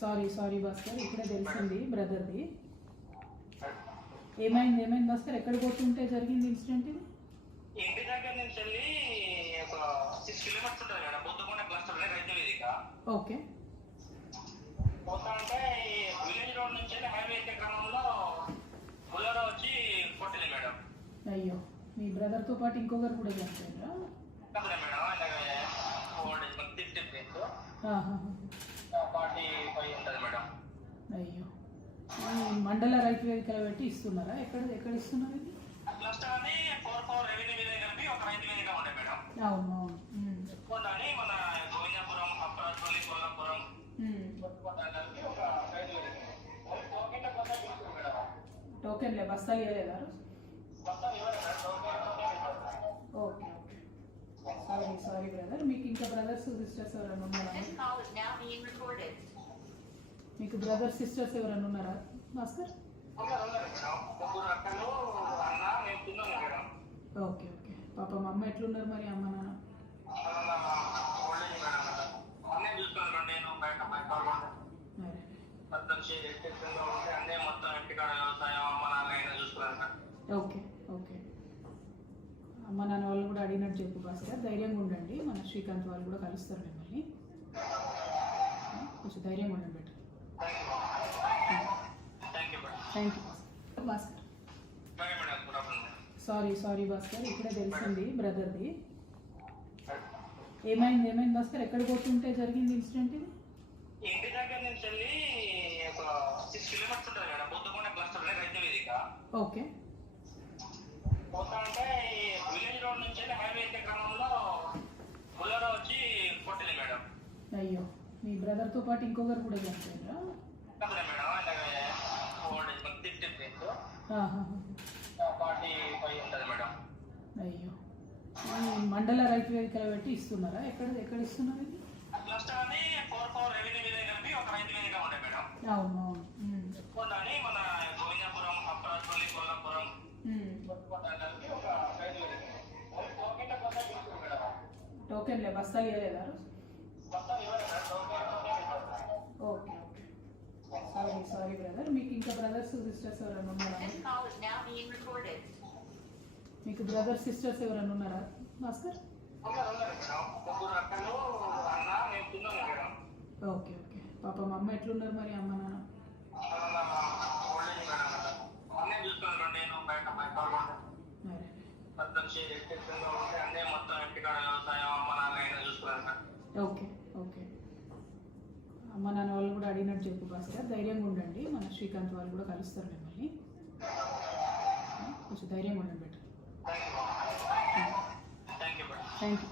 Sorry sorry Bhaskar ఇప్పుడే తెలిసింది బ్రదర్ది ఏమైంది ఏమైంది భాస్కర్ ఎక్కడ పోతుంటే జరిగింది ఇన్సిడెంట్ ఇది? ఇంటి దగ్గర నుంచి వెళ్ళి ఒక సిక్స్ కిలోమీటర్స్ ఉంటుంది మేడం బుద్ధకొండ క్లస్టర్ రైతు వేదిక. ఓకే. పోతా ఉంటే ఈ విలేజ్ రోడ్ నుంచి వెళ్ళి హైవే ఎక్కే క్రమంలో బుల్లరో వచ్చి కొట్టింది మేడం. అయ్యో మీ బ్రదర్తో పాటు ఇంకొకరు కూడా కదా మేడం అలాగే ఫార్టీ ఫైవ్ ఉంటుంది మేడం. అయ్యో. మండల రైతు వేదికల పెట్టి ఇస్తున్నారా? ఎక్కడ ఎక్కడ ఇస్తున్నారు ఇది? క్లస్టర్ అని ఫోర్ ఫోర్ రెవెన్యూ కలిపి ఒక రైతు వేదిక ఉండే మేడం. అవును అని మన గోవిందాపురం అప్పరాజపల్లి కొల్లాపురం కలిపి ఒక రైతు వేదిక టోకెన్ టోకెన్లే బస్తాలు ఇవ్వలేదా ఓకే సారీ సారీ బ్రదర్ మీకు ఇంకా బ్రదర్స్ సిస్టర్స్ ఎవరైనా ఉన్నారా? మీకు బ్రదర్ సిస్టర్స్ ఎవరైనా ఉన్నారా? మాస్టర్? మేడం. అన్న నేను మేడం ఓకే ఓకే. పాప మా అమ్మ ఎట్లున్నారు మరి అమ్మ నాన్న? అన్నీ నేను అన్నీ మొత్తం ఇంటికాడ అమ్మ నాన్న ఓకే ఓకే. అమ్మ నాన్న వాళ్ళు కూడా అడిగినట్టు చెప్పు భాస్కర్ ధైర్యంగా ఉండండి. మన శ్రీకాంత్ వాళ్ళు కూడా కలుస్తారు మిమ్మల్ని. కొంచెం ధైర్యంగా ఉండండి thank you madam thank you Bhaskar sorry sorry Bhaskar ఇప్పుడే తెలిసింది బ్రదర్ది ఏమైంది ఏమైంది భాస్కర్ ఎక్కడ పోతుంటే జరిగింది ఇన్సిడెంట్ ఇది? ఇంటి దగ్గర నుంచి వెళ్ళి ఒక సిక్స్ కిలోమీటర్స్ ఉంటుంది మేడం బుద్ధకొండ క్లస్టర్ రైతు వేదిక. ఓకే. పోతా ఉంటే ఈ విలేజ్ రోడ్ నుంచి వెళ్ళి హైవే ఎక్కే క్రమంలో బుల్లరో వచ్చి కొట్టింది మేడం అయ్యో మీ బ్రదర్తో పాటు ఇంకొకరు కూడా చనిపోయారా అయ్యో. మండల రైతు వేదికల పెట్టి ఇస్తున్నారా? ఎక్కడ ఎక్కడ ఇస్తున్నారు ఇది? క్లస్టర్ అని four four sorry sorry brother మీకు ఇంకా బ్రదర్స్ సిస్టర్స్ ఎవరైనా ఉన్నారా This call is now being recorded. మీకు బ్రదర్ సిస్టర్స్ ఎవరైనా ఉన్నారా భాస్కర్ ఉన్నారు, ఉన్నారు మేడం. ముగ్గురు అక్కలు అన్న నేను తిన్నాను మేడం ఓకే ఓకే పాప మా అమ్మ ఎట్లున్నారు మరి అమ్మ నాన్న అన్న ఓల్డ్ ఏజ్ మేడం అన్నీ చూసుకున్నాను నేను బయట బయట అరే పద్దెనిమిది ఎస్టేషన్లో ఉంటే అన్నీ మొత్తం ఇంటికాడ వ్యవసాయం అమ్మ నాన్న అయినా చూసుకున్నాను సార్ ఓకే ఓకే అమ్మ నాన్న వాళ్ళు కూడా అడిగినట్టు చెప్పు భాస్కర్ ధైర్యంగా ఉండండి. మన శ్రీకాంత్ వాళ్ళు కూడా కలుస్తారు మిమ్మల్ని. కొంచెం ధైర్యంగా ఉండండి బెటర్. Thank you